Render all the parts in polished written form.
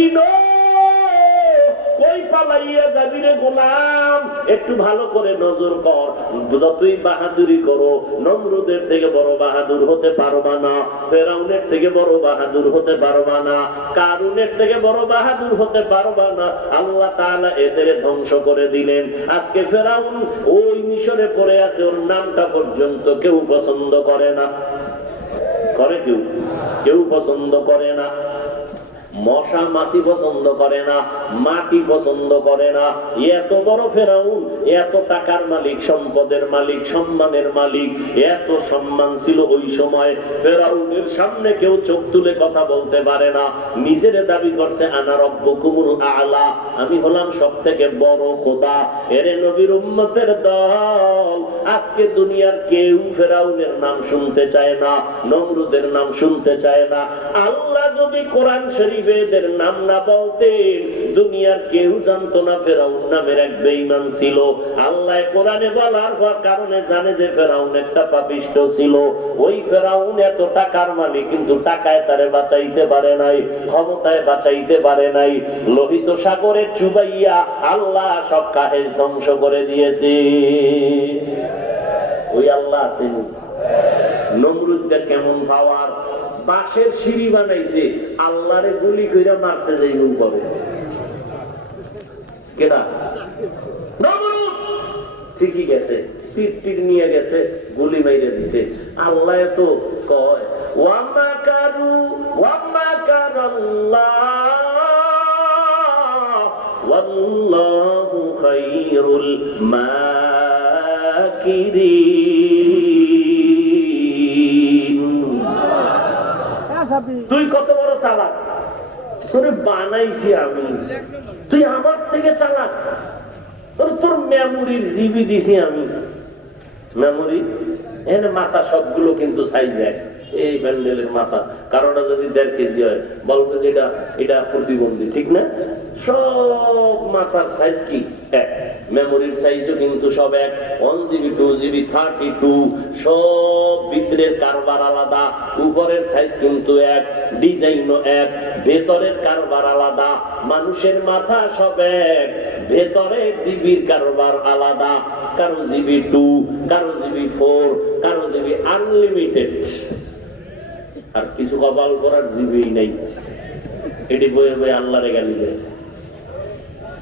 চিনো কই পালাইয়া যাবি রে গোলাম, একটু ভালো করে নজর কর। যতই বাহাদুরি করো নমরুদের থেকে বড় বাহাদুর হতে পারবা না, ফেরাউনের থেকে বড় বাহাদুর হতে পারবা না, কারুনের থেকে বড় বাহাদুর হতে পারবা না। আল্লাহ তাআলা এদের ধ্বংস করে দিলেন। আজকে ফেরাউন ওই মিশরে পড়ে আছে, ওর নামটা পর্যন্ত কেউ পছন্দ করে না। করে কেউ পছন্দ করে না। মশা মাছি পছন্দ করে না, মাটি পছন্দ করে না। এত বড় ফেরাউন, এত টাকার মালিক, সম্পদের মালিক, সম্মানের মালিক, এত সম্মান ছিল ওই সময়। ফেরাউনের সামনে কেউ চোখ তুলে কথা বলতে পারে না। নিজের দাবি করছে আনা রব্বুকুমুল আ'লা, আমি হলাম সবথেকে বড় খোদা। এরে নবীর উম্মতের দল, আজকে দুনিয়ার কেউ ফেরাউনের নাম শুনতে চায় না, নমরুদের নাম শুনতে চায় না। আল্লাহ যদি কোরআন শরীফ এদের নাম না বলতেন, দুনিয়ার কেউ জানতো না ফেরাউন নামের এক বেঈমান ছিল। আল্লাহ কোরআনে বলার কারণে জানে যে ফেরাউন একটা পাপিষ্ঠ ছিল। ওই ফেরাউন এত টাকার মালিক, কিন্তু টাকায় তারে বাঁচাইতে পারে নাই, ক্ষমতায় বাঁচাইতে পারে নাই। লোহিত সাগরে চুবাইয়া আল্লাহ সব কাহের ধ্বংস করে দিয়েছে। ওই আল্লাহ আছেন। নমরুদদের কেমন পাওয়ার, বাঁশের সিঁড়ি বানাইছে, আল্লাহরে গুলি কইরা মারতে যাই নুন করে কেনা। নমরুদ ঠিকই গেছে, তীর নিয়ে গেছে, গুলি মাইরে দিছে। আল্লাহ তো কয় ওয়ামা কারাল্লাহ ওয়াল্লাহু খায়রুল মাকিরিন। তুই কত বড় চালাক, তোরে বানাইছি আমি, তুই আমার থেকে চালাক। তোর মেমোরির জিবি দিছি আমি, মেমোরি এনে মাথা সবগুলো কিন্তু সাইজ এক। এই ব্যান্ডেলের মাথা কারোটা যদি 1.5 কেজি হয়, বলবো যে এটা প্রতিবন্ধী, ঠিক না? সব মাথার সাইজ কি এক, মেমোরির সাইজও কিন্তু সব এক। 1 GB 2 GB 32, সব ভিতরের কারবার আলাদা, উপরের সাইজ কিন্তু এক, ডিজাইনও এক, ভেতরের কারবার আলাদা। মানুষের মাথা সব এক, ভেতরে জিবির কারবার আলাদা। কারো GB 2, কারো GB 4, কারো GB আনলিমিটেড, আর কিছু কপাল করার জিবি নেই। এটি বয়ে বয়ে আল্লাহরে গালি দেয়,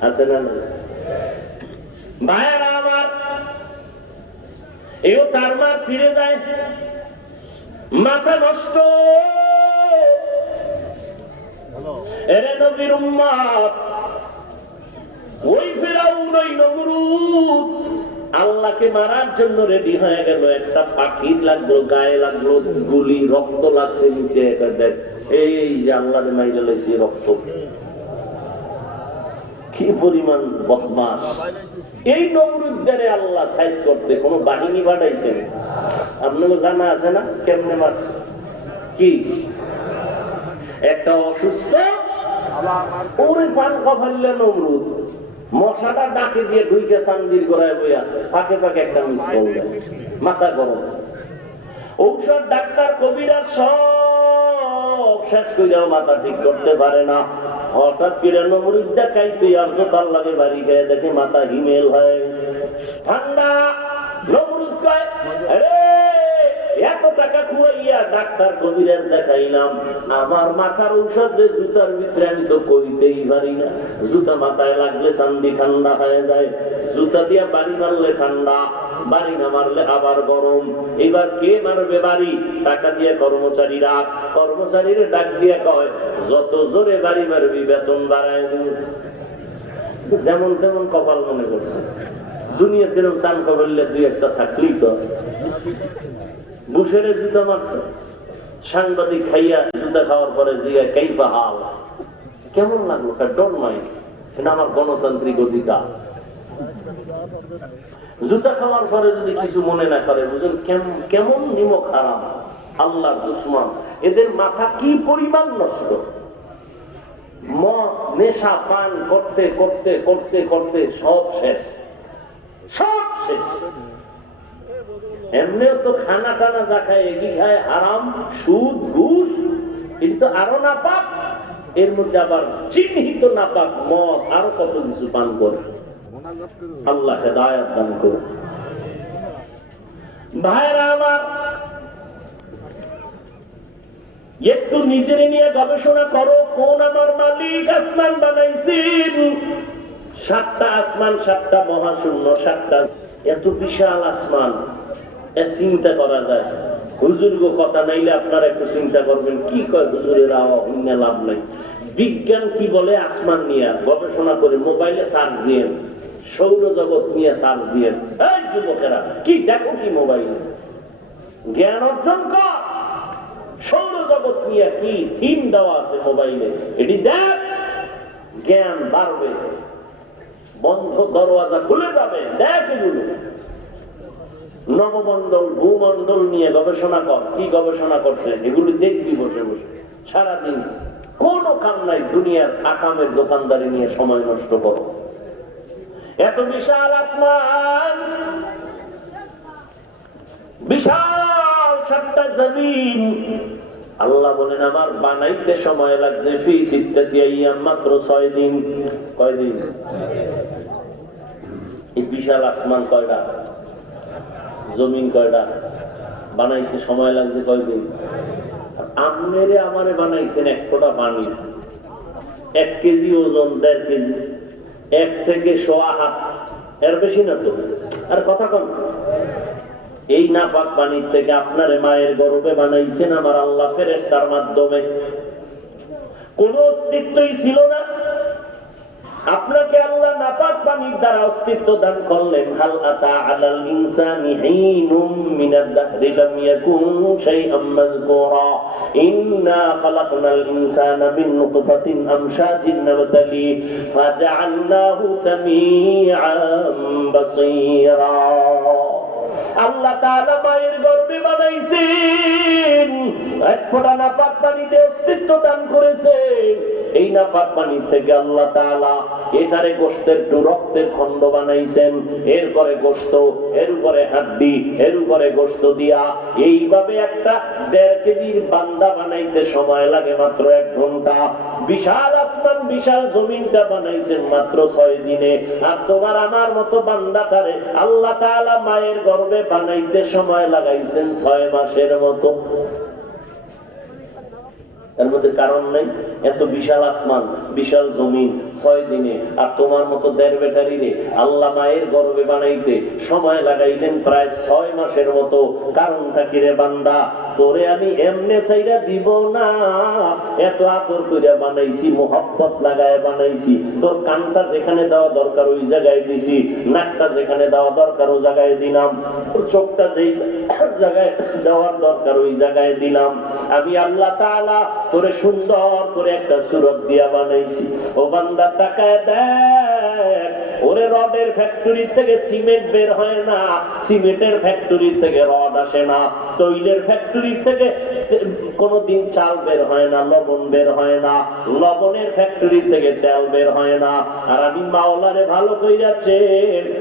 আছে না? ভাইয়েরা আমার, এও তার মা ছিঁড়ে যায়, মাথা নষ্ট। এরে নবীর উম্মত, ওই ফেরাউন, ওই নমরুদ আল্লাহকে মারার জন্য রেডি হয়ে গেল। একটা পাখির লাগলো, গায়ে লাগলো গুলি, রক্ত লাগছে নিচে। এই যে আল্লাহরে মাইরে লাইছে, রক্ত। কি পরিমাণ বদমাশ! এই নমরুদদের আল্লাহ সাইজ করতে কোন বাহিনী পাঠাইছেন? আপনাকে জানা আছে না কেমনে মারছে? কি একটা অসুস্থ ওরে সান কফাইলে নমরুদ মশাটা ডাকে দিয়ে ঢুইকে চান্দির গোড়ায় বইয়া ফাঁকে ফাঁকে একটা মিস কল দেয়, মাথা গরম। ঔষধ ডাক্তার কবিরা সব শেষ কইরাও মাথা ঠিক করতে পারে না। হঠাৎ করে নমরুদ দেখাইতে আর জোতার লাগে বাড়ি গিয়ে দেখে মাথা হিমেল হয়, ঠান্ডা। নমরুদ কয়, এত টাকা খুয়াইয়া ডাক্তার কবিরাজ দেখাইলাম, আমার মাথার ঔষধ যে জুতার ভিতরে, আমি তো কইতেই পারি না। জুতা মাথায় লাগলে চান্দি ঠান্ডা হয়ে যায়, জুতা দিয়া বাড়ি মারলে ঠান্ডা, বাড়ি না মারলে আবার গরম। এবার কে মারবে বাড়ি? টাকা দিয়ে কর্মচারীরা। কর্মচারীরা ডাক দিয়ে কয়, যত জোরে বাড়ি মারবি বেতন বাড়ায় দিন। যেমন তেমন কপাল মনে করছে। দুনিয়া যেরকম চান কবললে 2-1টা থাকলেই তো। বুশের জুতা মারছে, সাংবাদিক খাইয়া জুতা খাওয়ার পরে জিগায় কাইফা হাল, কেমন লাগলো? ডোন্ট মাইন্ড, এটা আমার গণতান্ত্রিক অধিকার। জুতা খাওয়ার পরে যদি কিছু মনে না করে, বুঝুন কেমন নিমক হারাম, আল্লাহর দুশমন। এদের মাথা কি পরিমাণ নষ্ট! মদ নেশা পান করতে করতে করতে করতে সব শেষ, সব শেষ। এমনিও তো খানা টানা যা খায়, এগি খায় হারাম, সুদ, ঘুষ, কিন্তু আরো না পাপ। এর মধ্যে আবার চিহ্নিত নাপাক মদ আরো কত কিছু পান করে। আল্লাহ হেদায়েত দান করুন। ভাইরা আমার, একটু নিজের নিয়ে গবেষণা করো। কোন আমার মালিক আসমান বানাইছেন? 7টা আসমান, 7টা মহাশূন্য, 7টা এত বিশাল আসমান। চিন্তা করা যায়? হুজুর গো কথা নাইলে আপনারা একটু চিন্তা করবেন, কি কয় হুজুরের অন্য লাভ নাই। বিজ্ঞান কি বলে আসমান নিয়ে গবেষণা করে মোবাইলে সার্চ দিয়ে, সৌরজগৎ নিয়ে সার্চ দিয়ে। এই যুবকেরা কি দেখো, কি মোবাইলে জ্ঞান অর্জন কর। সৌরজগৎ নিয়ে কি থিম দেওয়া আছে মোবাইলে, এটি দেখ, জ্ঞান বাড়বে, বন্ধ দরওয়াজা খুলে যাবে। দেখ এগুলো, নবমণ্ডল ভূমণ্ডল নিয়ে গবেষণা কর। কি গবেষণা করছে এগুলি দেখবি বসে বসে সারাদিন। কোন কাম নাই, দুনিয়ার আকামের দোকানদারি নিয়ে সময় নষ্ট করো। এত বিশাল আসমান, বিশাল 7টা জমিন। আল্লাহ বলেন আমার বানাইতে সময় লাগছে ফি সিত্তাতি আইয়াম, মাত্র 6 দিন। কয় দিন? এই বিশাল আসমান কয়টা, জমিন কয়টা, বানাইতে সময় লাগছে কয়দিন? আপনারে আমারে বানাইছেন 1 ফোঁটা পানি, 1 কেজি ওজন, 1.5 কেজি, 1 থেকে 1.25 হাত, এর বেশি না তো। আর কথা কম, এই নাপাক পানির থেকে আপনারে মায়ের গর্ভে বানাইছেন আমার আল্লাহ ফেরেশতার মাধ্যমে। কোন অস্তিত্বই ছিল না, আপনাকে আল্লাহ নাপাক পানির দ্বারা অস্তিত্ব দান করলেন। হাল আতা আলাল ইনসানি হিনুম মিনাদ দাহরি লাম ইয়াকুন শাইআম মাযকুরা ইন্না খালাকনাল ইনসানা মিন নুতফাতিন আমশাজিন নাবতালি ফাজআলনাহু সামিআন বাসীরা। আল্লাহ তাআলা মায়ের গর্ভে বানাইছেন, 1 ফোঁটা নাপাক পানিতে অস্তিত্ব দান করেছেন। এই নাপাক পানি থেকে আল্লাহ তাআলা এটারে গোশতের রক্তের খন্ড বানাইছেন, এরপরে গোশত, এর উপরে হাড্ডি, এর উপরে গোশত দিয়া এইভাবে একটা 1.5 কেজির বান্দা বানাইতে সময় লাগে মাত্র 1 ঘন্টা। বিশাল আসমান, বিশাল জমিনটা বানাইছেন মাত্র 6 দিনে। আর তোমার আমার মতো বান্দাটারে আল্লাহ তাআলা মায়ের গর্ভে বানাইতে সময় লাগাইছেন 6 মাসের মতো। এর মধ্যে কারণ নাই? এত বিশাল আসমান, বিশাল জমিন 6 দিনে, আর তোমার মতো 1.5 ব্যাটারিরে আল্লাহ মায়ের গর্ভে বানাইতে সময় লাগাইলেন প্রায় 6 মাসের মতো। কারণটা কি রে বান্দা? তোরে আমি এমনে চাইরা দিব না, এত আদর করে বানাইছি, মোহাব্বত লাগায় বানাইছি। তোর কানটা যেখানে দেওয়া দরকার ওই জায়গায় দিছি, নাকটা যেখানে দেওয়া দরকার ওই জায়গায় দিলাম, তোর চোখটা যেই জায়গায় দেওয়ার দরকার ওই জায়গায় দিলাম। আমি আল্লাহ তাআলা তোরে সুন্দর করে একটা সুরত দিয়া বানাইছি। ও বান্দা তাকায় দেখ, ওরে রডের ফ্যাক্টরি থেকে সিমেন্ট বের হয় না, সিমেন্টের ফ্যাক্টরি থেকে রড আসে না, তৈলের ফ্যাক্টরি থেকে কোনদিন চাল বের হয় না, লবণ বের হয় না, লবণের ফ্যাক্টরি থেকে তেল বের হয় না। আর আমি মাওলারে ভালো কইরাছে,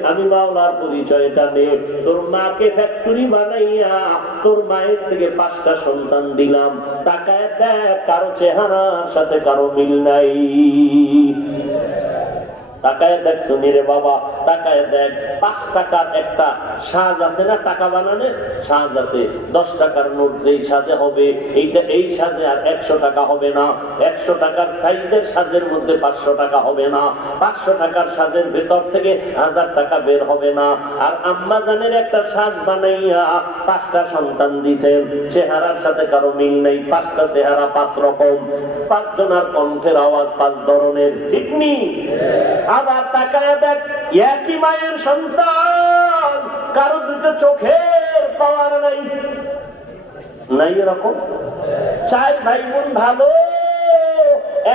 আমি মাওলার পরিচয়টা নে। তোর মাকে ফ্যাক্টরি বানাইয়া তোর মায়ের থেকে 5টা সন্তান দিলাম। তাকায় দেখ, কারো চেহারার সাথে কারো মিল নাই। তাকায় দেখ রে বাবা, তাকায় দেখ। 5 টাকার একটা সাজ আছে না, টাকা বানানোর সাজ আছে। 10 টাকার নোট যেই সাজে হবে, এইটা এই সাজে আর 100 টাকা হবে না। 100 টাকার সাইজের সাজের মধ্যে 500 টাকা হবে না। 500 টাকার সাজের ভেতর থেকে 1000 টাকা বের হবে না। আর আম্মা জানের একটা সাজ বানাইয়া 5টা সন্তান দিছেন, চেহারার সাথে কারো মিল নেই। 5টা চেহারা 5 রকম, 5 জনের কণ্ঠের আওয়াজ 5 ধরনের, ঠিক নেই? আবার তাকায় দেখ, একই মায়ের সন্তান, কারো দুটো চোখের পাওয়ার নাই, নাই এরকম। 4 ভাই বোন ভালো,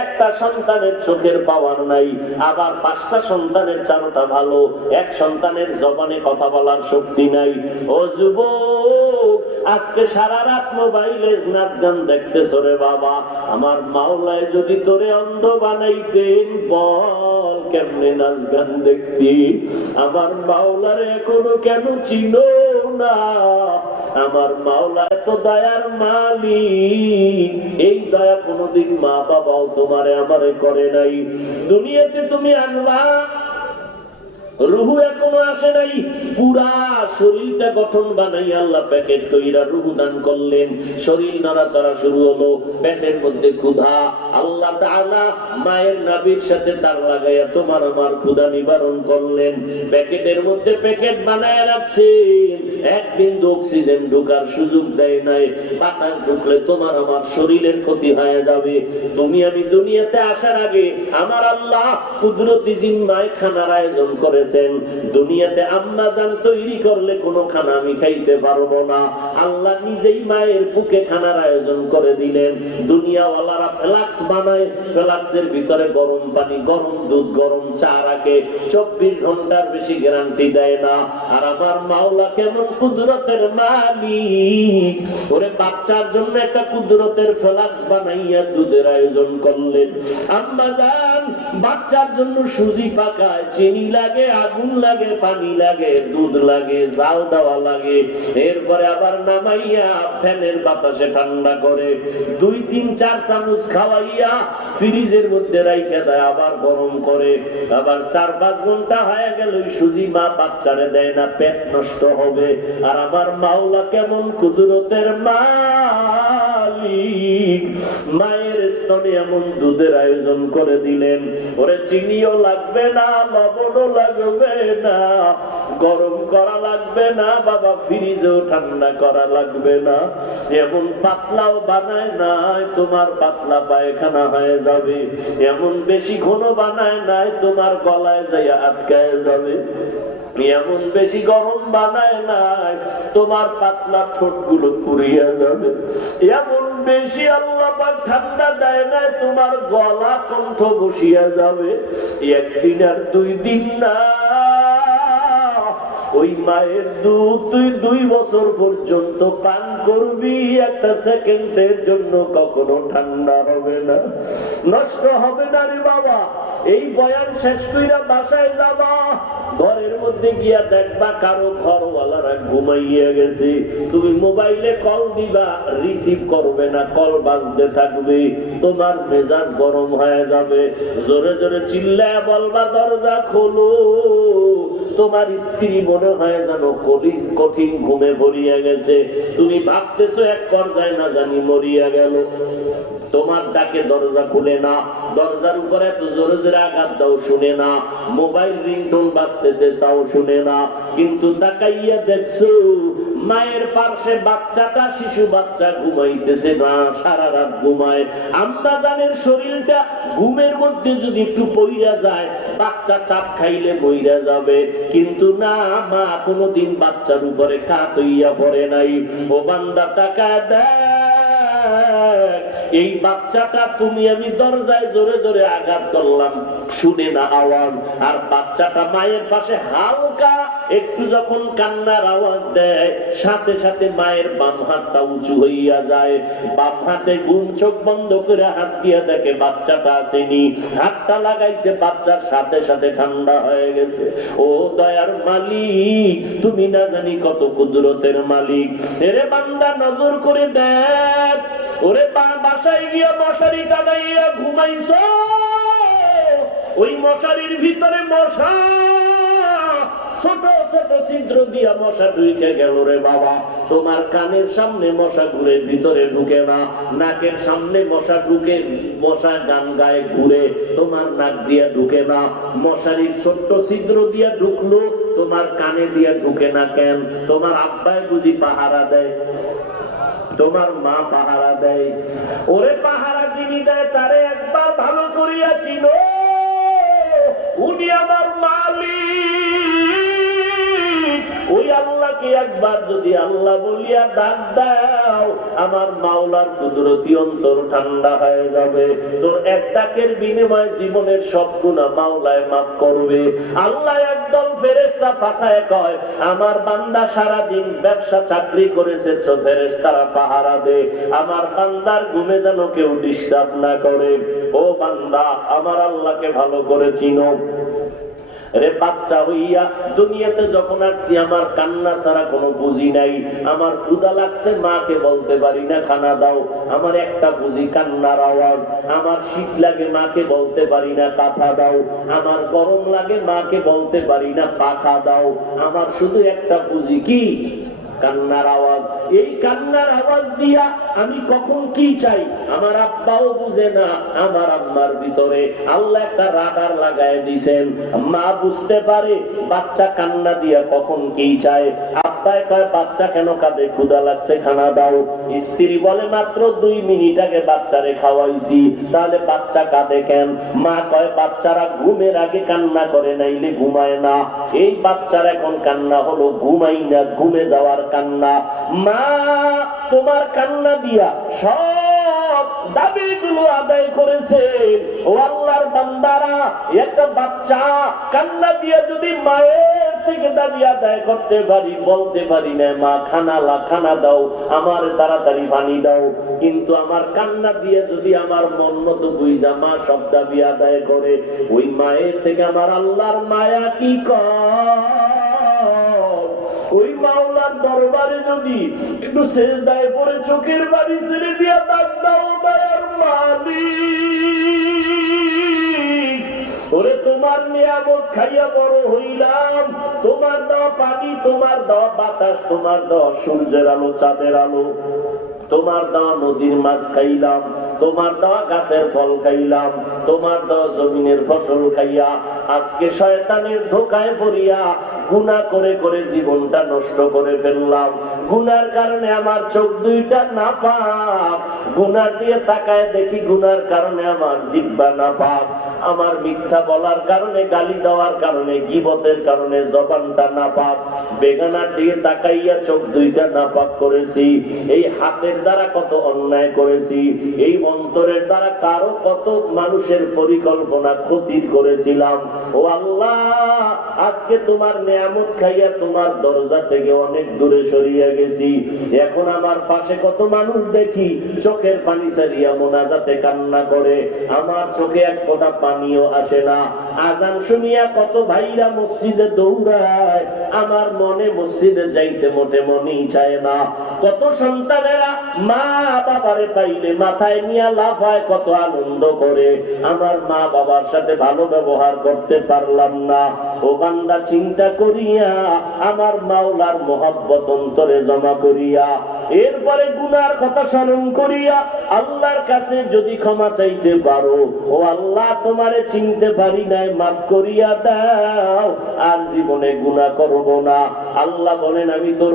একটা সন্তানের চোখের পাওয়ার নাই। আবার 5টা সন্তানের 4টা ভালো, এক সন্তানের জবানে কথা বলার শক্তি নাই। ও যুবক, আজকে সারা রাত মোবাইলে নাচ গান দেখতেছ রে বাবা। আমার মাওলায় যদি তোরে অন্ধ বানাইতেন, বল কেমনে নাচ গান দেখতি? আমার মাওলারে এখনো কেন চিনো না। আমার মাওলা এত দয়ার মালিক, এই দয়া কোনদিন মা বাবাও তোমারে আমারে করে নাই। দুনিয়াতে তুমি আনবা, রুহু এখনো আসে নাই, পুরা শরীরটা গঠন বানাই আল্লাহ প্যাকেট কইরা রুহু দান করলেন। শরীর নড়াচড়া শুরু হলো, পেটের মধ্যে ক্ষুধা। আল্লাহ তাআলা মায়ের নাভির সাথে তার লাগাইয়া তোমার আমার ক্ষুধা নিবারণ করলেন। প্যাকেটের মধ্যে প্যাকেট বানায় রাখছেন, এক বিন্দু অক্সিজেন ঢোকার সুযোগ দেয় নাই। বাতাস ঢুকলে তোমার আমার শরীরের ক্ষতি হয়ে যাবে। তুমি আমি দুনিয়াতে আসার আগে আমার আল্লাহ কুদরতি জিম্মায় খানার আয়োজন করেছেন। দুনিয়াতে আম্মা জান তৈরি করলে কোনো খানা আমি খাইতে পারবো না, আল্লাহ নিজেই মায়ের বুকে খানার আয়োজন করে দিলেন। দুনিয়াওয়ালারা ফ্লাক্স বানায়, ফ্লাক্সের ভিতরে গরম পানি, গরম দুধ, গরম চা রাখে, 24 ঘন্টার বেশি গ্যারান্টি দেয় না। আর আমার মাওলা কেমন কুদরতের মালিক, ওরে বাচ্চার জন্য একটা কুদরতের ফ্লাক্স বানাইয়া দুধের আয়োজন করলেন। আম্মা জান বাচ্চার জন্য সুজি পাকায়, চিনি লাগে, আগুন লাগে, পানি লাগে, দুধ লাগে, জাল দেওয়া লাগে, এরপরে আবার নামাইয়া ফ্যানের বাতাসে ঠান্ডা করে 2-3-4 চামচ খাওয়াইয়া ফ্রিজের মধ্যে রাইখা দেয়, আবার গরম করে। আবার 4-5 ঘন্টা হয়ে গেল ওই সুজি মা বাচ্চারে দেয় না, পেট নষ্ট হবে। আর আমার মাওলা কেমন কুদরতের মালিক, মায়ের স্তনে এমন দুধের আয়োজন করে দিলেন, ওরে চিনিও লাগবে না, লবণও লাগবে না, গরম করা লাগবে না, বাবা ফ্রিজেও ঠান্ডা করা লাগবে না। এমন পাতলাও বানায় নাই তোমার পাতলা পায়খানা হয়ে যাবে, এমন বেশি ঘন বানায় নাই তোমার গলায় যাইয়া আটকায় যাবে, এমন বেশি গরম বানায় নাই তোমার পাতলা ঠোঁটগুলো পুড়িয়া যাবে, এমন বেশি আল্লাহ পাক ঠান্ডা দেয় না তোমার গলা কণ্ঠ বসিয়া যাবে। একদিন আর 2 দিন না, ওই মায়ের দুধ তুই 2 বছর পর্যন্ত পান করবি, একটা সেকেন্ডের জন্য কখনো ঠান্ডা হবে না, নষ্ট হবে না রে বাবা। এই বয়ান শেষ কইরা বাসায় যাবা, ঘরের মধ্যে গিয়া দেখবা কারো ঘরওয়ালারা ঘুমাইয়া গেছে, তুমি মোবাইলে কল দিবা, রিসিভ করবে না, কল বাজতে থাকবে, তোমার মেজাজ গরম হয়ে যাবে, জোরে জোরে চিল্লায়া বলবা দরজা খোলো। তোমার স্ত্রী মনে হয় যেন কঠিন ঘুমে ভরিয়া গেছে, তুমি ভাবতেছো এক পর্যায়ে না জানি মরিয়া গেল, তোমার ডাকে দরজা খুলে না, দরজার উপরে এত জোরে জোরে আঘাত দাও শুনে না, মোবাইল রিংটোন বাজতেছে তাও শুনে না, কিন্তু তাকাইয়া দেখছো মায়ের পাশে বাচ্চাটা, শিশু বাচ্চা ঘুমাইতেছে না, সারা রাত ঘুমায়। আম্মা জানের শরীরটা ঘুমের মধ্যে যদি একটু পইরা যায়, বাচ্চা চাপ খাইলে মইরা যাবে, কিন্তু না, মা কোনোদিন বাচ্চার উপরে কাত হইয়া পড়ে নাই। ও বান্দা টাকা দেয়, এই বাচ্চাটা তুমি আমি দরজায় জোরে জোরে আঘাত করলাম শুনে না আওয়াজ, আর বাচ্চাটা মায়ের পাশে হালকা একটু যখন কান্নার আওয়াজ দেয়, সাথে সাথে মায়ের বাম হাতটা উঁচু হইয়া যায়, বাম হাতে ঘুম চোখ বন্ধ করে হাত দিয়া দেখে বাচ্চাটা আসেনি, হাতটা লাগাইছে, বাচ্চার সাথে সাথে ঠান্ডা হয়ে গেছে। ও দয়ার মালিক, তুমি না জানি কত কুদরতের মালিক। এরে বান্দা নজর করে দেখ, ওরে বাসায় গিয়া মশারি টানাইয়া ঘুমাইছো, ওই মশারির ভিতরে মশা, ছোট ছোট ছিদ্র দিয়া মশা ঢুকে গেল রে বাবা। তোমার কানের সামনে মশা ঘুরে, ভিতরে ঢুকে না, নাকের সামনে মশা ঢুকে, মশা গান গায়ে ঘুরে, তোমার নাক দিয়া ঢুকে না, মশারির ছোট্ট ছিদ্র দিয়া ঢুকলো, তোমার কানে দিয়া ঢুকে না কেন? তোমার আব্বাই বুঝি পাহারা দেয়, তোমার মা পাহারা দেয়। ওরে পাহারা যিনি দেয় তারে একবার ভালো করিয়া চিনো, উনি আমার মালিক। ওই আল্লাহকে একবার যদি আল্লাহ বলিয়া ডাক দাও, আমার মাওলার কুদরতি অন্তর ঠান্ডা হয়ে যাবে। তোর এক ডাকের বিনিময়ে জীবনের সব গুনাহ মাওলায় মাফ করবে। আল্লাহ একদল ফেরেশতা পাঠায় কয়, আমার বান্দা সারাদিন ব্যবসা চাকরি করেছে, ফেরেশতারা পাহারা দে, আমার বান্দার ঘুমে যেন কেউ ডিস্টার্ব না করে। ও বান্দা, আমার আল্লাহকে ভালো করে চিনো। রে বাচ্চা হইয়া দুনিয়াতে যখন আসছি আমার কান্না ছাড়া কোনো বুঝি নাই। আমার ক্ষুধা লাগছে মাকে বলতে পারি না খানা দাও, আমার একটা বুঝি কান্নার আওয়াজ। আমার শীত লাগে মাকে বলতে পারি না কাঁথা দাও, আমার গরম লাগে মাকে বলতে পারি না পাখা দাও। আমার শুধু একটা বুঝি কি কান্নার আওয়াজ। এই কান্নার আওয়াজ দিয়া আমি কখন কি চাই আমার আব্বাও বুঝে না। আমার আম্মার ভিতরে আল্লাহ একটা রাডার লাগায় দিয়েছেন, মা বুঝতে পারে বাচ্চা কান্না দিয়া কখন কি চায়। আব্বায় কয় বাচ্চা কেন কাঁদে, ক্ষুধা লাগছে খানা দাও। স্ত্রী বলে মাত্র 2 মিনিট আগে বাচ্চারে খাওয়াইছি, তাহলে বাচ্চা কাঁদে কেন? মা কয় বাচ্চারা ঘুমের আগে কান্না করে নাইলে ঘুমায় না। এই বাচ্চার এখন কান্না হলো ঘুমাই না, ঘুমে যাওয়ার কান্না। মা তোমার কান্না দিয়া সব দাবিগুলো আদায় করেছে। ও আল্লাহর বান্দারা, একটা বাচ্চা কান্না দিয়া যদি মায়ের থেকে দাবি আদায় করতে পারি, বলতে পারি না মা খানা দাও, আমার তাড়াতাড়ি পানি দাও, কিন্তু আমার কান্না দিয়ে যদি আমার মন মতো বুঝা মা সব দাবি আদায় করে, ওই মায়ের থেকে আমার আল্লাহর মায়া কি ওই মাওলার দরবারে যদি একটু সেজদায় পড়ে চোখের বাড়ি ছেড়ে দিয়া দাও দয়ার মালিক, ওরে তোমার নিয়ামত খাইয়া বড় হইলাম, তোমার দেওয়া পানি, তোমার দেওয়া বাতাস, তোমার দেওয়া সূর্যের আলো, চাঁদের আলো, তোমার দেওয়া নদীর মাছ খাইলাম, তোমার দেওয়া গাছের ফল খাইলাম, তোমার দেওয়া জমিনের ফসল খাইয়া আজকে শয়তানের ধোকায় পড়িয়া গুনাহ করে করে জীবনটা নষ্ট করে ফেললাম। গুনার কারণে আমার চোখ দুইটা নাপাক, গুনাহ দিয়ে তাকায় দেখি গুনার কারণে আমার জিহ্বা নাপাক, আমার মিথ্যা বলার কারণে, গালি দেওয়ার কারণে, গীবতের কারণে জবানটা নাপাক, বেগানার দিকে তাকাইয়া চোখ দুইটা নাপাক করেছি। এই হাতের দ্বারা কত অন্যায় করেছি, এই অন্তরের দ্বারা কারো কত মানুষের পরিকল্পনা ক্ষতির করেছিলাম। ও আল্লাহ, আজকে তোমার নিয়ামত খাইয়া তোমার দরজা থেকে অনেক দূরে সরিয়ে গেছি। এখন আমার পাশে কত মানুষ দেখি চোখের পানি ছাড়িয়া মোনাজাতে কান্না করে, আমার চোখে এক ফোঁটা পানিও আসে না। আজান শুনিয়া কত ভাইরা মসজিদে দৌড়ায়, আমার মনে মসজিদে যাইতে মোটে মনেই চায় না। কত সন্তানেরা মা বাবারে পাইলে মাথায় নিয়ে লাফায়, কত আনন্দ করে, আমার মা বাবার সাথে ভালো ব্যবহার করতে পারলাম না। ও বান্দা, চিন্তা করিয়া আমার মাওলার মহব্বত অন্তরে জমা করিয়া, এরপরে গুনার কথা স্মরণ করিয়া আল্লাহর কাছে যদি ক্ষমা চাইতে পারো, ও আল্লাহ তোমারে চিনতে পারি নাই, মাফ করিয়া দাও, আর জীবনে গুনাহ করব না। আল্লাহ বলেন আমি তোর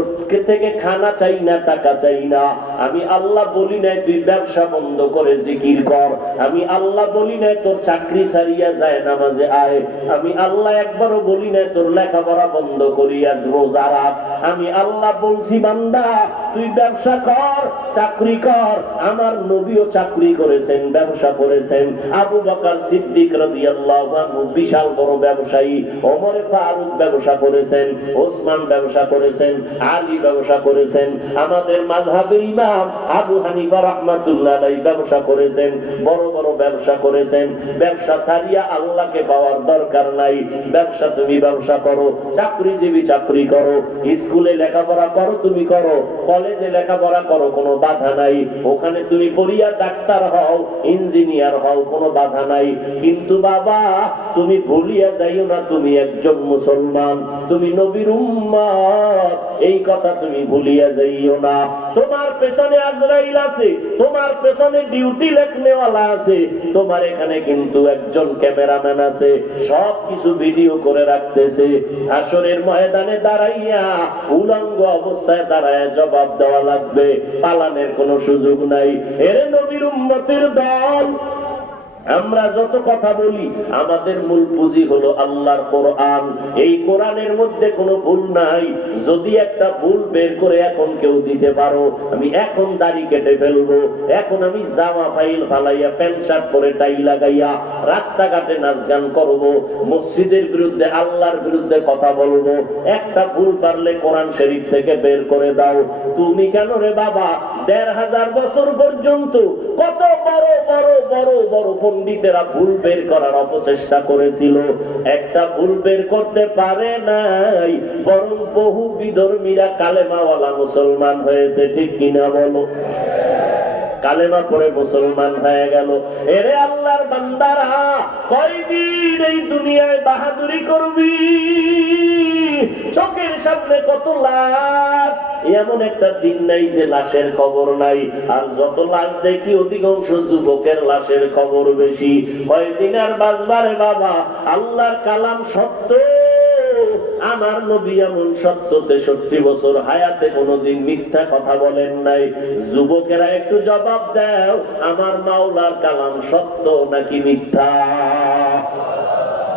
থেকে খানা চাই না, টাকা চাই না। আমি আল্লাহ বলি নাই তুই ব্যবসা বন্ধ করে জিকির কর। আমি আল্লাহ বলি নাই তোর চাকরি ছাড়িয়া যায় নামাজে আয়। আমি আল্লাহ একবারও বলি নাই তোর লেখাপড়া বন্ধ করিয়া রোজা রাখ। আমি আল্লাহ বলছি বান্দা তুই ব্যবসা কর, চাকরি কর। আমার নবীও চাকরি করেছেন, ব্যবসা করেছেন। আবু বকর সিদ্দিক রাদিয়াল্লাহু আনহু বিশাল বড় ব্যবসায়ী। ওমর ফারুক ব্যবসা করেছেন, ওসমান ব্যবসা করেছেন, আলী ব্যবসা করেছেন। আমাদের মাযহাবের ইমাম আবু হানিফা রাহমাতুল্লাহ আলাইহি ব্যবসা করেছেন, বড় বড় ব্যবসা করেছেন। ব্যবসা ছাড়িয়া আল্লাহকে পাওয়ার দরকার নাই। ব্যবসা তুমি ব্যবসা করো, চাকরিজীবী চাকরি করো, স্কুলে লেখাপড়া করো তুমি করো, কলেজে লেখাপড়া করো, কোনো বাধা নাই। ওখানে তুমি পড়িয়া ডাক্তার হও, ইঞ্জিনিয়ার হও, কোনো বাধা নাই। কিন্তু বাবা তুমি ভুলিয়া যাইও না তুমি একজন মুসলমান, তুমি নবীর উম্মত, এই কথা তুমি ভুলিয়া যাইও না। তোমার পেছনে আজরাইল আছে, তোমার পেছনে ডিউটি লেখনেওয়ালা আছে, তোমার এখানে কিন্তু একজন ক্যামেরাম্যান আছে, সব কিছু ভিডিও করে রাখতেছে। হাসরের ময়দানে দাঁড়াইয়া উলঙ্গ অবস্থায় দাঁড়ায় জবাব দেওয়া লাগবে, পালানের কোনো সুযোগ নাই। এর নবীর উম্মতের দল, আমরা যত কথা বলি আমাদের মূল পুঁজি হলো আল্লাহর কোরআন। এই কোরআনের মধ্যে কোনো ভুল নাই। যদি একটা ভুল বের করে এখন কেউ দিতে পারো, আমি এখন দাড়ি কেটে ফেলবো, এখন আমি জামা ফাইল ফালাইয়া প্যান্ট শার্ট পরে টাই লাগাইয়া রাস্তাঘাটে নাচ গান করবো, মসজিদের বিরুদ্ধে আল্লাহর বিরুদ্ধে কথা বলবো, একটা ভুল পারলে কোরআন শরীফ থেকে বের করে দাও। তুমি কেন রে বাবা 1500 বছর পর্যন্ত কত বড় বড় বড় বড় পণ্ডিতেরা ভুল বের করার অপচেষ্টা করেছিল, একটা ভুল বের করতে পারে নাই, বরং বহু বিধর্মীরা কালেমাওয়ালা মুসলমান হয়েছে। ঠিক কিনা বলো? কালেমা পড়ে মুসলমান হয়ে গেল। এরে আল্লাহর বান্দারা, কয়দিন এই দুনিয়ায় বাহাদুরি করবি? চোখের সামনে কত লাশ, এমন একটা দিন নাই যে লাশের খবর নাই। আর যত লাশ দেখি অধিকাংশ যুবকের লাশের খবর বেশি। কয়দিন আর বাঁচবারে বাবা? আল্লাহর কালাম সত্য, আমার নবী এমন 70-63 বছর হায়াতে কোনদিন মিথ্যা কথা বলেন নাই। যুবকেরা একটু জবাব দাও, আমার মাওলার কালাম সত্য নাকি মিথ্যা?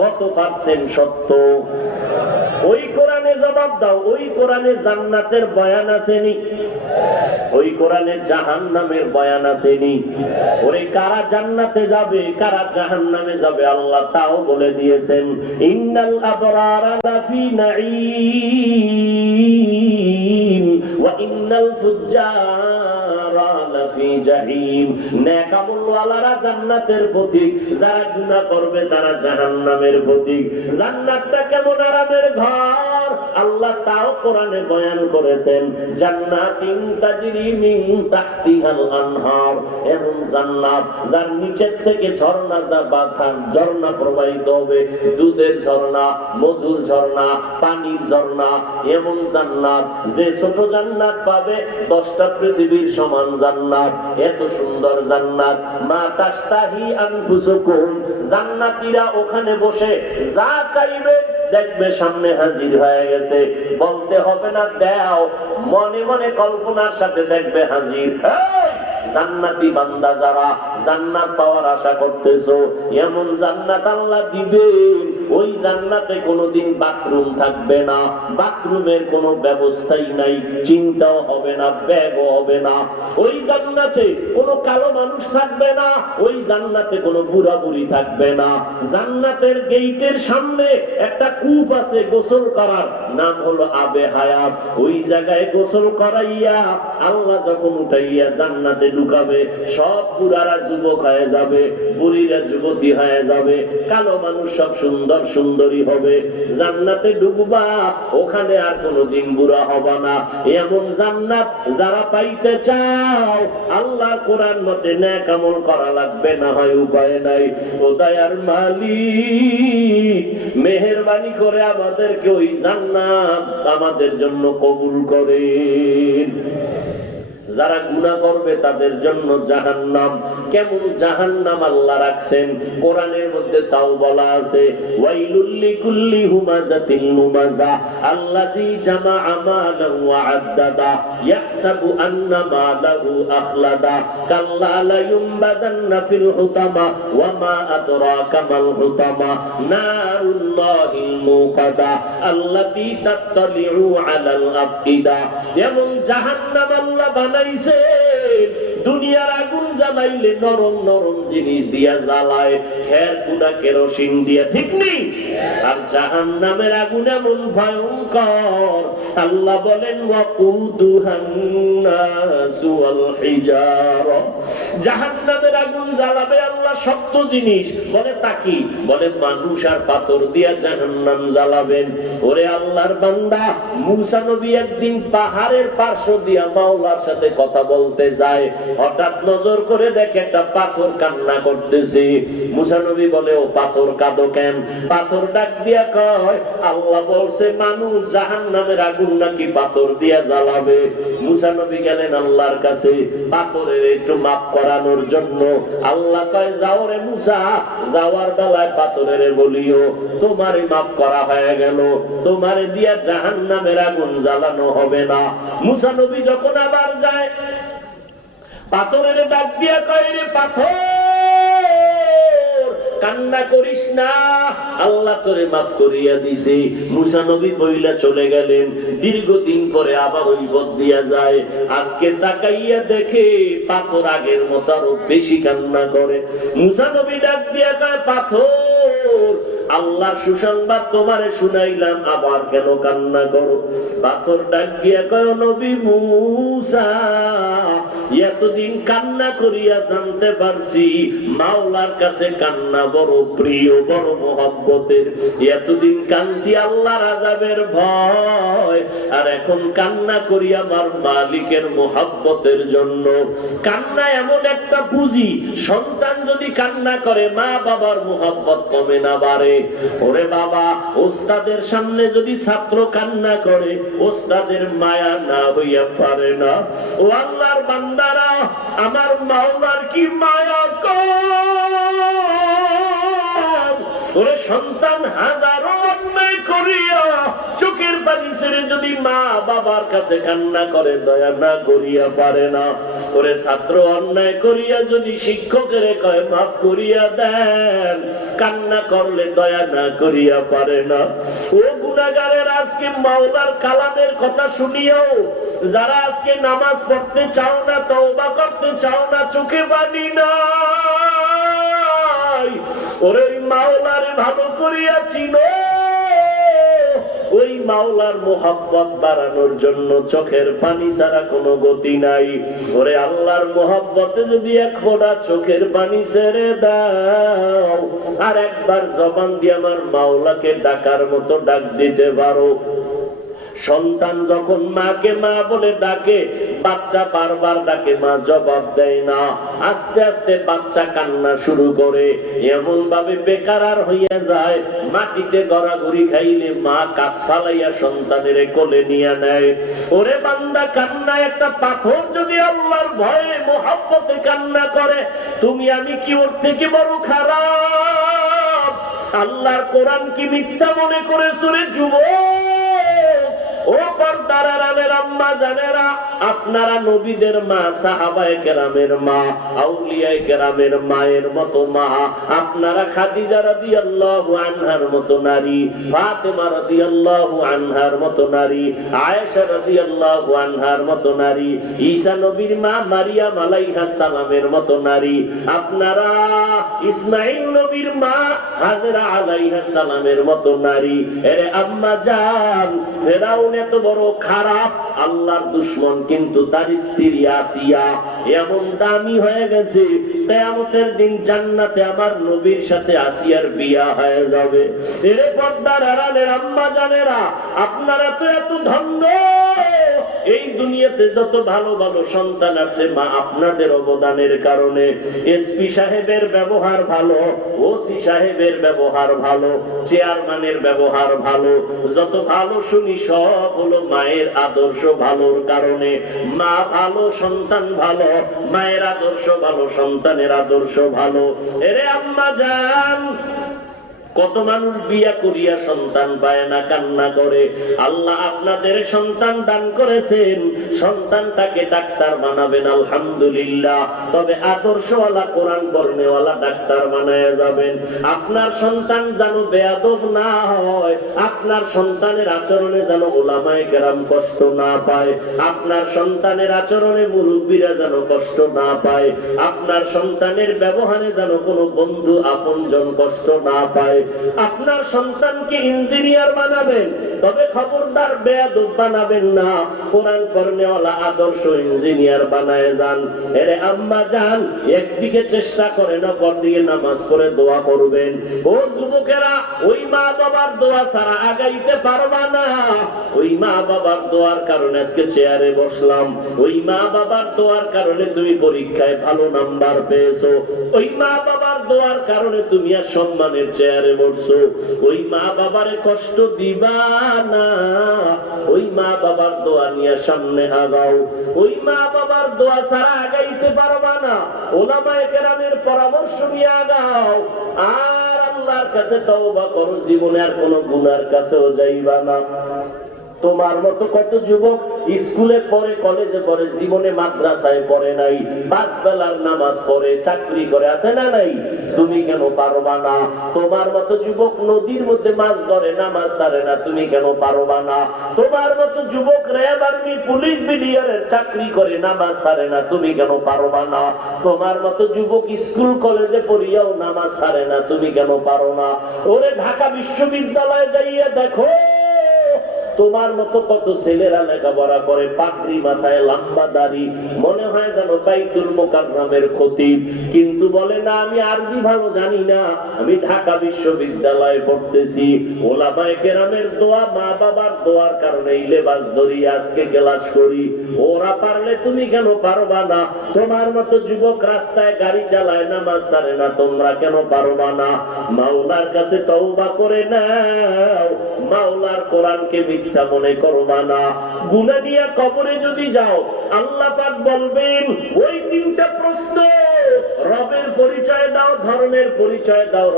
কত পার্সেন্ট সত্য? ওই কোরআনে জবাব দাও। ওই কোরআনে জান্নাতের বয়ান আসেনি? ওই কোরআনে জাহান্নামের বয়ান আসেনি? ওরে কারা জান্নাতে যাবে, কারা জাহান্নামে যাবে আল্লাহ তাও বলে দিয়েছেন। ইন্নাল আবরারা লাফি নাঈম ওয়া ইন্নাল ফুজ্জারা লাফি জাহিম। নেক আমলওয়ালারা জান্নাতের পথিক, যারা গুনাহ করবে তারা জাহান্নামের পথিক। জান্নাতটা কেমন আরামের ঘর আল্লাহ তাও কোরআনে বয়ান করেছেন। জান্নাতিন তাজরি মিন তাহতিহাল আনহার, এমন জান্নাত যার নিচের থেকে ঝর্ণা ঝর্ণা প্রবাহিত হবে, দুধের ঝর্ণা, মধুর ঝর্ণা, পানির ঝর্ণা। এমন জান্নাত যে ছোট জান্নাত পাবে 10টা পৃথিবীর সমান জান্নাত। এত সুন্দর জান্নাত, মা তাশতাহি আনফুসুকুম, জান্নাতীরা ওখানে বসে যা চাইবে দেখবে সামনে হাজির হয়ে গেছে। বলতে হবে না দাও, মনে মনে কল্পনার সাথে দেখবে হাজির। জান্নাতি বান্দা যারা জান্নাত পাওয়ার আশা করতেছো, এমন জান্নাত আল্লাহ দিবেন। ওই জান্নাতে কোনোদিন বাথরুম থাকবে না, বাথরুমের কোনো ব্যবস্থাই নাই, চিন্তাও হবে না, ব্যাগও হবে না। ওই জান্নাতে কোনো কালো মানুষ থাকবে না, ওই জান্নাতে কোনো বুড়া বুড়ি থাকবে না। জান্নাতের গেটের সামনে একটা কূপ আছে গোসল করার, নাম হলো আবে হায়াত। ওই জায়গায় গোসল করাইয়া আল্লাহ যখন উঠাইয়া জান্নাতে ঢুকাবে, সব বুড়ারা যুবক হয়ে যাবে, বুড়িরা যুবতী হয়ে যাবে, কালো মানুষ সব সুন্দর সুন্দরী হবে। জান্নাতে ঢুকবা, ওখানে আর কোনোদিন বুড়া হবে না। এমন জান্নাত যারা পাইতে চাও, আল্লাহ কোরআন মতে নেক আমল করা লাগবে, না হয় উপায় নাই। ও দয়ার মালিক, মেহেরবানি করে আমাদেরকে ওই জান্নাত আমাদের জন্য কবুল করেন। যারা গুনাহ করবে তাদের জন্য জাহান্নাম। কেমন জাহান্নাম আল্লাহ রাখছেন কোরআনের মধ্যে, তাও বলা আছে ওয়াইলুল লিকুল্লি হুমাযাতিল লুমাযা আল্লাযী জামাআ মালান ওয়া আদ্দাদা ইয়াহসাবু আন্না মালাহু আখলাদা কাল্লা লা ইউমবাদান্না ফিল হুতামা ওয়া মা আদরাকা মাল হুতামা নারুল্লাহিল মুকাদা আল্লাতী তাত্তালিউ আলাল আফইদা। যেমন জাহান্নাম আল্লাহ বানাইছে, দুনিয়ার আগুন জ্বালাইলে নরম নরম জিনিস দিয়া জ্বালায়, খের কুনা কেরোসিন দিয়া, ঠিক নেই? আর জাহান্নামের আগুন এমন ভয়ঙ্কর, আল্লাহ বলেন ওয়াকুদুহান নাসু ওয়াল হিজারা। জাহান্নামের আগুন জ্বালাবে আল্লাহ শক্ত জিনিস, বলে তাকি, বলে মানুষ আর পাথর দিয়া জাহান্নাম জ্বালাবেন। ওরে আল্লাহর বান্দা, মুসা নবী একদিন পাহাড়ের পার্শ্ব দিয়া মাওলার সাথে কথা বলতে যায়, হঠাৎ নজর করে দেখে একটা পাথর কান্না করতেছে। মুসা নবী বলে, ও পাথর কাঁদো কেন? পাথর ডাক দিয়া কয়, আল্লাহ বলছে মানুষ জাহান্নামের আগুন নাকি পাথর দিয়া জ্বালাবে। মুসা নবী গেলেন আল্লাহর কাছে পাথরের একটু মাপ করানোর জন্য। আল্লাহ কয়, যাও রে মুসা, যাওয়ার বেলায় পাথরের বলিও তোমারই মাপ করা হয়ে গেল, তোমারে দিয়া জাহান্নামের আগুন জ্বালানো হবে না। মুসা নবী যখন আবার যায়, পাথরের ডাক দিয়া কয়, রে পাথর কান্না করিস না, আল্লাহ তোরে মাফ করিয়া দিছে। মুসা নবী বইলা চলে গেলেন। দীর্ঘদিন পরে আবার ওই পথ দিয়া যায়, আজকে তাকাইয়া দেখে পাথর আগের মতো আরো বেশি কান্না করে। মুসা নবী ডাক দিয়া কয়, পাথর আল্লাহর সুসংবাদ তোমারে শুনাইলাম, আবার কেন কান্না করো? পাথর ডাক দিয়া কয়, নবী মুসা এতদিন কান্না করিয়া জানতে পারছি মাওলার কাছে কান্না বড় প্রিয়, বড় মহব্বতের। এতদিন কাঁদছি আল্লাহর আযাবের ভয়, আর এখন কান্না করি আমার মালিকের মহব্বতের জন্য। কান্না এমন একটা পুঁজি, সন্তান যদি কান্না করে মা বাবার মহব্বত কমে না বাড়ে। ওরে বাবা, ওস্তাদের সামনে যদি ছাত্র কান্না করে ওস্তাদের মায়া না হইয়া পারে না। ও আল্লাহর বান্দারা, আমার মাওলার কি মায়া কম। ওরে সন্তান হাজারো অন্যায় করিয়া চোখের পানি ছেড়ে যদি মা বাবার কাছে কান্না করে দয়া না করিয়া পারে না। ওরে ছাত্র অন্যায় করিয়া যদি শিক্ষকের কয় মাফ করিয়া দেন, কান্না করলে দয়া না করিয়া পারে না। ও গুনাহগারের, আজকে মাওলার কালামের কথা শুনিও যারা আজকে নামাজ পড়তে চাও না, তওবা করতে চাও না, চোখে পানি নাই, ওরে মাওলারে ভালো করিয়া চিনো। ওই মাওলার মোহাব্বত বাড়ানোর জন্য চোখের পানি ছাড়া কোনো গতি নাই। ওরে আল্লাহর মোহাব্বতে যদি এক ফোঁটা চোখের পানি ছেড়ে দাও, আর একবার জবান দিয়ে আমার মাওলাকে ডাকার মতো ডাক দিতে পারো। সন্তান যখন মাকে মা বলে ডাকে, বাচ্চা বারবার ডাকে, মা জবাব দেয় না। আস্তে আস্তে বাচ্চা কান্না শুরু করে, এমন ভাবে বেকার হইয়া যায়, মাটিতে গড়াগড়ি খাইলে মা কাছ ফালাইয়া সন্তানের কোলে নিয়ে নেয়। ওরে বান্দা, কান্না একটা পাথর যদি আল্লাহর ভয়ে মোহাব্বতে কান্না করে, তুমি আমি কি ওর থেকে বড় খারাপ? আল্লাহর কোরআন কি মিথ্যা মনে করে সুরে যুবক? ও পর্দার আড়ালের আম্মা জানেরা, আপনারা নবীদের মা, সাহাবায়ে কেরামের মা, আউলিয়ায়ে কেরামের মায়ের মতো মা। আপনারা খাদিজা রাদিয়াল্লাহু আনহার মতো নারী, ফাতেমা রাদিয়াল্লাহু আনহার মতো নারী, আয়েশা রাদিয়াল্লাহু আনহার মতো নারী, ঈসা নবীর মা মারিয়াম আলাইহাস সালামের মতো নারী, আপনারা ইসমাঈল নবীর মা হাজরা আলাইহাস সালামের মতো নারী। এরে আম্মা জান, ফেরাউন এত বড় খারাপ, আল্লাহর দুশমন, কিন্তু তার স্ত্রী আসিয়া এমন দামি হয়ে গেছে, কিয়ামতের দিন জান্নাতে আমার নবীর সাথে আসিয়ার বিয়া হয়ে যাবে। এর পর্দার আড়ালের আম্মা জানেরা, আপনারা তো এত ধন্য, এই দুনিয়াতে যত ভালো ভালো সন্তান আছে মা আপনাদের অবদানের কারণে। এসপি সাহেবের ব্যবহার ভালো, ওসি সাহেবের ব্যবহার ভালো, চেয়ারম্যানের ব্যবহার ভালো, যত ভালো শুনি সব হলো মায়ের আদর্শ ভালোর কারণে। মা ভালো, সন্তান ভালো, মায়ের আদর্শ ভালো, সন্তানের আদর্শ ভালো। এরে আম্মা জান, কত মানুষ বিয়া করিয়া সন্তান পায় না, কান্না করে। আল্লাহ আপনাদের সন্তান দান করেছেন, সন্তানটাকে ডাক্তার বানাবেন আলহামদুলিল্লাহ, তবে আদর্শওয়ালা কোরআন পড়নেওয়ালা ডাক্তার বানায়া যাবেন। আপনার সন্তান যেন বেয়াদব না হয়, আপনার সন্তানের আচরণে যেন উলামায়ে কেরাম কষ্ট না পায়, আপনার সন্তানের আচরণে মুরব্বীরা যেন কষ্ট না পায়, আপনার সন্তানের ব্যবহারে যেন কোনো বন্ধু আপনজন কষ্ট না পায়। আপনার সন্তানকে ইঞ্জিনিয়ার বানাবেন, তবে খবরদার বেয়াদব বানাবেন না, কোরআন পড়নেওয়ালা আদর্শ ইঞ্জিনিয়ার বানায় যান। এরে আম্মা জান, একদিকে চেষ্টা করেন, অপরদিকে নামাজ পড়ে দোয়া করবেন। ও যুবকেরা, ওই মা বাবার দোয়া ছাড়া আগাইতে পারবা না। ওই মা বাবার দোয়ার কারণে আজকে চেয়ারে বসলাম, ওই মা বাবার দোয়ার কারণে তুমি পরীক্ষায় ভালো নাম্বার পেয়েছো, ওই মা বাবার দোয়ার কারণে তুমি আর সম্মানের চেয়ারে বসছো। ওই মা বাবারে কষ্ট দিবা না, ওই মা বাবার দোয়া নিয়ে সামনে আগাও। ওই মা বাবার দোয়া ছাড়া আগাইতে পারবা না, উলামায়ে কেরামের পরামর্শ নিয়ে আগাও। আর আল্লাহর কাছে তওবা করো, জীবনে আর কোনো গুনার কাছেও যাইবা না। তোমার মতো কত যুবক স্কুলে পড়ে, কলেজে পড়ে, জীবনে মাদ্রাসায় পড়ে নাই, 5 বেলার নামাজ পড়ে, চাকরি করে, আছে না নাই? তুমি কেন পারবা না? তোমার মতো যুবক নদীর মধ্যে মাছ ধরে, নামাজ ছাড়ে না, তুমি কেন পারবা না? তোমার মতো যুবক র্যাব আর্মি পুলিশ বিডিআরের চাকরি করে, নামাজ ছাড়ে না, তুমি কেন পারবা না? তোমার মতো যুবক স্কুল কলেজে পড়িয়াও নামাজ ছাড়ে না, তুমি কেন পারো না? ওরে ঢাকা বিশ্ববিদ্যালয়ে যাইয়া দেখো, তোমার মতো কত ছেলেরা লেখাপড়া করে, পাগড়ি মাথায়, লম্বা দাড়ি, মনে হয় যেন বাইতুল মুকাররমের খতিব, কিন্তু বলে না আমি আরবি ভালো জানি না, আমি ঢাকা বিশ্ববিদ্যালয়ে পড়তেছি। ওলামায়ে কেরামের দোয়া, মা বাবার দোয়ার কারণে এই লেবাস ধরি আজকে ক্লাস করি। ওরা পারলে তুমি কেন পারবা না? তোমার মতো যুবক রাস্তায় গাড়ি চালায়, নামাজ ছাড়ে না, তোমরা কেন পারবা না? মাওলার কাছে তওবা করে নাও, মাওলার কোরআনকে মিথ্যা মনে করবা না। গুনাহ নিয়ে কবরে যদি যাও, আল্লাহ পাক বলবেন ওই তিনটা প্রশ্ন, রবের পরিচয় দাও, ধর্মের পরিচয় দাও,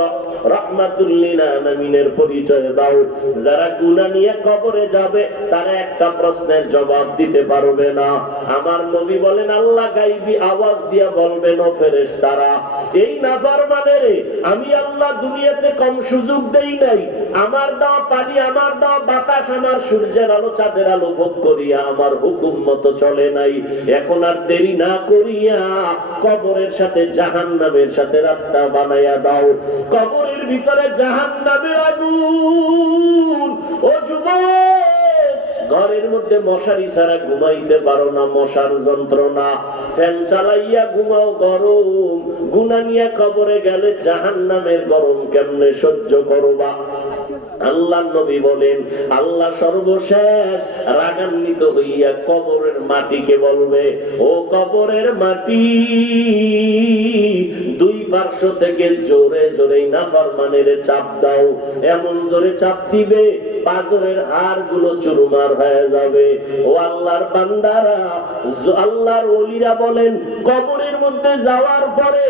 রাহমাতুল লিল আলামিনের পরিচয় দাও। যারা গুনাহ নিয়ে কবরে যাবে তারা একটা প্রশ্নের জবাব দিতে পারবে না। আমার নবী বলেন আল্লাহ গায়বী আওয়াজ দিয়া বলবেন ও ফেরেশতারা, এই নাফরমানের আমি আল্লাহ দুনিয়াতে কম সুযোগ দেই নাই, আমার দাও পানি, আমার দাও বাতাস, আমার সূর্যের আলো চাঁদের আলো ভোগ করিয়া আমার হুকুম মতো চলে নাই। এখন আর দেরি না করিয়া কবরের সাথে জাহান্নামের সাথে রাস্তা বানাইয়া দাও। কবরের ভিতরে জাহান্নামের আগুন। ও যুবক, ঘরের মধ্যে মশারি ছাড়া ঘুমাইতে পারো না, মশার যন্ত্রণা, ফ্যান চালাইয়া ঘুমাও গরম। গুনাহ নিয়ে কবরে গেলে জাহান্নামের গরম কেমনে সহ্য করবা? আল্লাহ নবী বলেন আল্লাহ সর্বশেষ রাগান্বিত হইয়া কবরের মাটিকে বলবে, ও কবরের মাটি, দুই পার্শ্ব থেকে জোরে জোরে নাফরমানের চাপ দাও। এমন জোরে চাপ দিবে পাঁজরের হাড়গুলো চুরমার হয়ে যাবে। ও আল্লাহর বান্দারা, আল্লাহর ওলিরা বলেন কবরের মধ্যে যাওয়ার পরে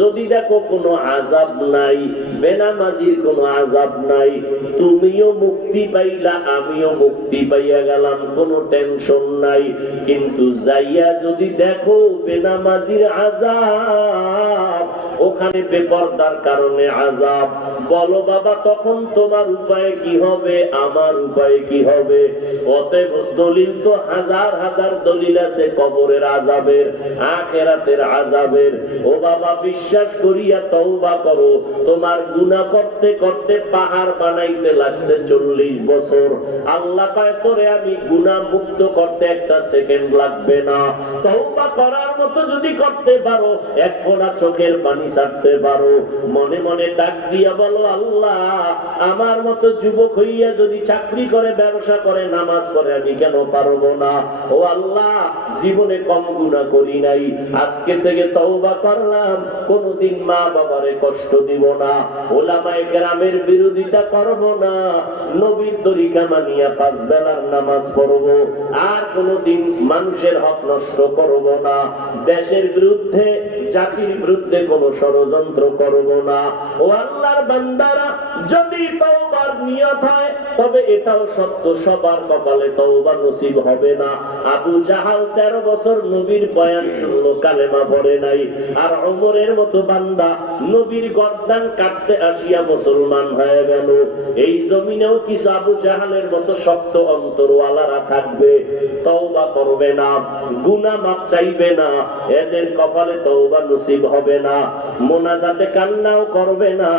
যদি দেখো কোনো আযাব নাই, বেনামাজির কোনো আযাব নাই, তুমিও মুক্তি পাইলা, আমিও মুক্তি পাইয়া গেলাম, কোনো টেনশন নাই। কিন্তু যাইয়া যদি দেখো বেনামাজির আযাব, ওখানে বেপরদার কারণে আযাব, বলো বাবা তখন তোমার উপায় কি হবে, আমার উপায় কি হবে? অতএব দলিল তো হাজার হাজার দলিল আছে কবরের আযাবের, আখিরাতের আযাবের। ও বাবা, বিশ্বাস করিয়া তওবা করো। তোমার গুনাহ করতে করতে পাহাড় বানাইতে লাগছে 40 বছর, আল্লাহ কয় তোরে আমি গুনাহ মুক্ত করতে একটা সেকেন্ড লাগবে না। তওবা করার মতো যদি করতে পারো, এক ফোঁটা চোখের পানি ছাড়তে পারো, মনে মনে ডাক দিয়া বলো আল্লাহ, আমার মতো যুবক হইয়া যদি চাকরি করে, ব্যবসা করে, নামাজ পড়ে, আমি কেন পারবো না? ও আল্লাহ, জীবনে কম গুনাহ করি নাই, আজকে থেকে তওবা করলাম, কোনদিন মা বাবারে কষ্ট দিব না, ওলামায়ে কেরামের বিরোধিতা করব না, নবীর তরিকা মানিয়া 5 বেলার নামাজ পড়ব, আর কোনদিন মানুষের হক নষ্ট করব না, দেশের বিরুদ্ধে, জাতির বিরুদ্ধে কোন ষড়যন্ত্র করব না। ও আল্লাহর বান্দারা, যদি তওবার নিয়ত হয় তবে এটাও সত্য, সবার কপালে তওবা নসিব হবে না। আবু জাহাল 13 বছর নবীর বয়ান শুনলো, কালেমা পড়ে নাই, আর ওমরের মতো বান্দা নবীর গর্দান কাটতে আসিয়া মুসলমান হয়ে গেল। এই জমিনেও কিছু আবু জাহালের মতো শক্ত অন্তরওয়ালারা থাকবে, তওবা করবে না, গুনাহ মাফ চাইবে না, এদের কপালে তওবা নসিব হবে না, মোনাজাতে কান্নাও করবে না,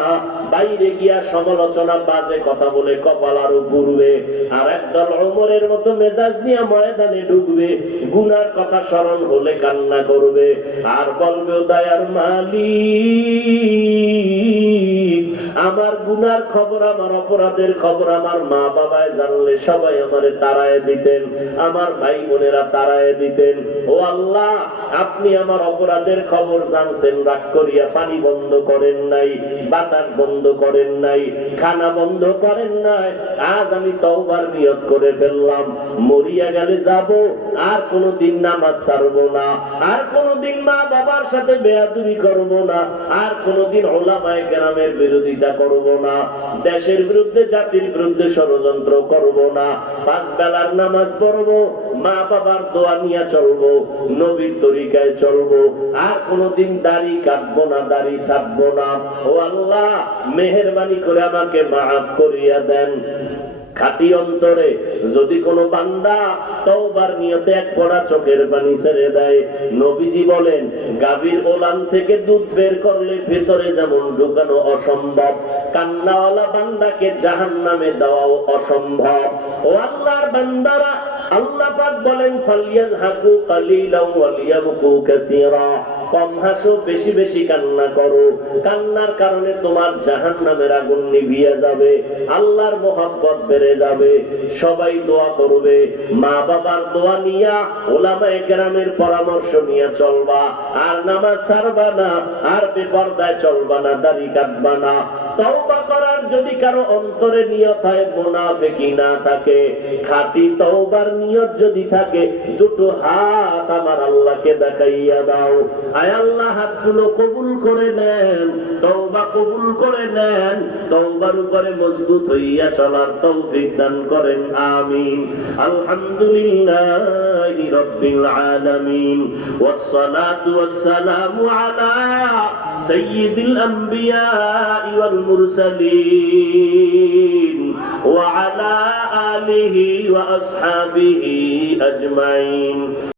বাইরে গিয়া সমালোচনা, বাজে কথা বলে কপাল আরো পুড়বে। আর একদল ওমরের মতো মেজাজ নিয়ে ময়দানে ঢুকবে, গুনার কথা স্মরণ হলে কান্না করবে, আর বলবে দয়ার মালিক, আমার গুনার খবর, আমার অপরাধের খবর আমার মা বাবায় জানলে সবাই আমারে তাড়ায় দিতেন, আমার ভাই বোনেরা তাড়ায় দিতেন। ও আল্লাহ, আপনি আমার অপরাধের খবর জানছেন, রাগ করিয়া পানি বন্ধ করেন নাই, বাতাস বন্ধ করেন নাই, খানা বন্ধ করেন নাই। আজ আমি তওবার নিয়ত করে ফেললাম, মরিয়া গেলে যাব, আর কোনদিন নামাজ ছাড়বো না, আর কোনদিন মা বাবার সাথে বেয়াদবি করব না, আর কোনদিন ওলামায়ে কেরামের বিরোধিতা করব না, দেশের বিরুদ্ধে, জাতির বিরুদ্ধে ষড়যন্ত্র করব না, 5 বেলার নামাজ পড়ব, মা বাবার দোয়া নিয়ে চলবো, নবীর তরিকায় চলবো, আর কোনদিন দাড়ি কাটবো না, দাড়ি ছাড়বো না। ও আল্লাহ, মেহেরবানি করে আমাকে মাফ করিয়া দেন। খাঁটি অন্তরে যদি কোনো বান্দা তওবার নিয়তে এক ফোঁটা চোখের পানি ছেড়ে দেয়, নবীজি বলেন গাভীর ওলান থেকে দুধ বের করলে ভেতরে যেমন ঢুকানো অসম্ভব, কান্নাওয়ালা বান্দাকে জাহান্নামে দেওয়াও অসম্ভব। ও আল্লাহর বান্দারা, আল্লাহ পাক বলেন ফালিয়াযহাকু কালিলাও ওয়ালিয়াবকু কাসীরা, কম হাসো, বেশি বেশি কান্না করো, কান্নার কারণে তোমার জাহান্নামের আগুন নিভিয়ে যাবে, আল্লাহর মহব্বত বেড়ে যাবে। সবাই দোয়া করবে, মা বাবার দোয়া নিয়া, উলামায়ে কেরামের পরামর্শ নিয়ে চলবা, আর নামাজ ছাড়বা না, আর বেপরদায় চলবা না, দাড়ি কাটবা না। তওবা করার যদি কারো অন্তরে নিয়ত হয়, মুনাফিকি না থাকে, খাঁটি তওবার নিয়ত যদি থাকে, দুটো হাত আমার আল্লাহকে দেখাইয়া দাও। আয় আল্লাহ, হাতগুলো কবুল করে নেন, তওবা কবুল করে নেন, তওবার উপরে মজবুত হইয়া চলার তৌফিক দান করেন, আমিন। আলহামদুলিল্লাহি রাব্বিল আলামিন, ওয়াসসালাতু ওয়াসসালামু আলা সাইয়্যিদিল আমবিয়া ওয়াল মুরসালিন ওয়া আলা আলিহি ওয়া আসহাবিহি আজমাইন।